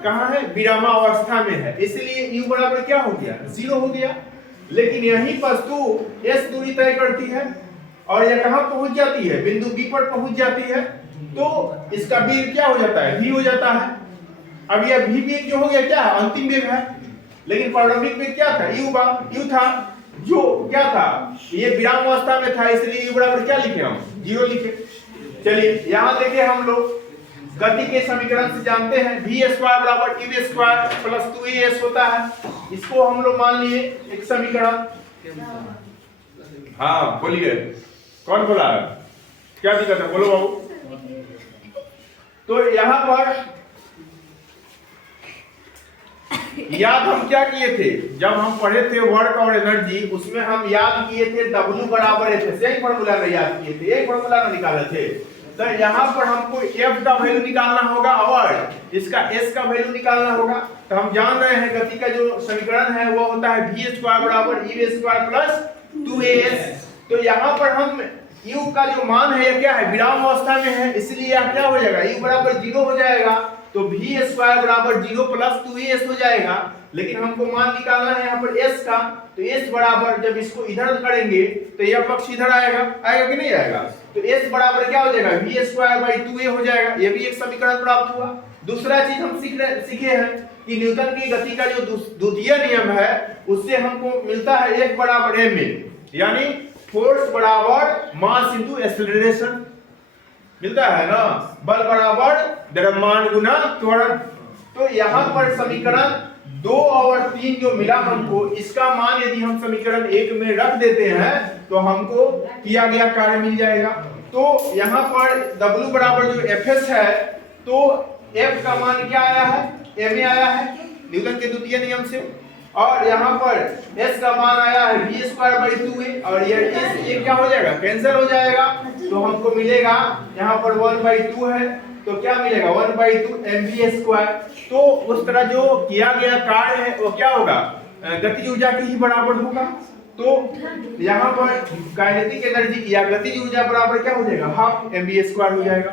कहाँ है, विरामावस्था में है, इसलिए U बराबर क्या हो गया, 0 हो गया। लेकिन यही वस्तु S दूरी तय करती है और यह कहाँ पहुंच जाती है, बिंदु B पर पहुंच जाती है, तो इसका वेग क्या हो जाता है, v हो जाता है। अब यह v वेग जो हो गया क्या है, अंतिम वेग है, लेकिन प्रारंभिक वेग क्या था, u था, जो क्या था, ये विराम अवस्था में था, इसलिए u बराबर क्या लिखे हम, 0 लिखे। चलिए यहां देखिए हम लोग गति के समीकरण से जानते हैं v स्क्वायर बराबर u स्क्वायर प्लस 2as होता है, इसको हम लोग मान लिए एक समीकरण। हाँ बोलिए, कौन बोला है, क्या दिक्कत है, बोलो बाबू। तो यहाँ पर याद हम क्या किए थे, जब हम पढ़े थे वर्क और एनर्जी, उसमें हम याद किए थे W बराबर F, यही फॉर्मूला में याद किए थे, यही फॉर्मूला में निकाले थे। तो यहाँ पर हमको F का वैल्यू निकालना होगा और इसका S का वैल्यू निकालना होगा। तो हम जान रहे हैं गति का जो समीकरण है वो होता है v स्क्वायर बराबर u स्क्वायर प्लस 2as। तो यहाँ पर हम u का जो मान है ये क्या है, विराम अवस्था में है, इसलिए यह क्या हो जाएगा, u बराबर 0 हो जाएगा, तो v स्क्वायर बराबर 0 प्लस 2as हो जाएगा। लेकिन हमको मान निकालना है यहाँ पर s का, तो s बराबर जब इसको इधर करेंगे तो यह पक्ष इधर आएगा, आएगा कि नहीं आएगा, तो s बराबर क्या हो जाएगा, v स्क्वायर बाई 2a हो जाएगा। ये भी एक समीकरण प्राप्त हुआ। दूसरा चीज हम सीखे हैं कि न्यूटन की गति का जो द्वितीय नियम है उससे हमको मिलता है 1 बराबर ma, यानी फोर्स बराबर मास इंटू एक्सेलरेशन मिलता है ना, बल बराबर द्रव्यमान गुना त्वरण। तो यहाँ पर समीकरण 2 और 3 जो मिला हमको, इसका मान यदि हम समीकरण 1 में रख देते हैं तो हमको किया गया कार्य मिल जाएगा। तो यहाँ पर W बराबर जो Fs है, तो F का मान क्या आया है, ma आया है न्यूटन के द्वितीय नियम से, और यहाँ पर s का मान आया है v स्क्वायर बाई 2a, और ये क्या हो जाएगा, कैंसिल हो जाएगा, तो हमको मिलेगा यहाँ पर 1/2 है, तो क्या मिलेगा 1/2 mv स्क्वायर। तो उस तरह जो किया गया कार्य है वो क्या होगा, गतिज ऊर्जा के ही बराबर होगा। तो यहाँ पर काइनेटिक एनर्जी या गतिज ऊर्जा बराबर क्या हो जाएगा, हाफ mv स्क्वायर हो जाएगा।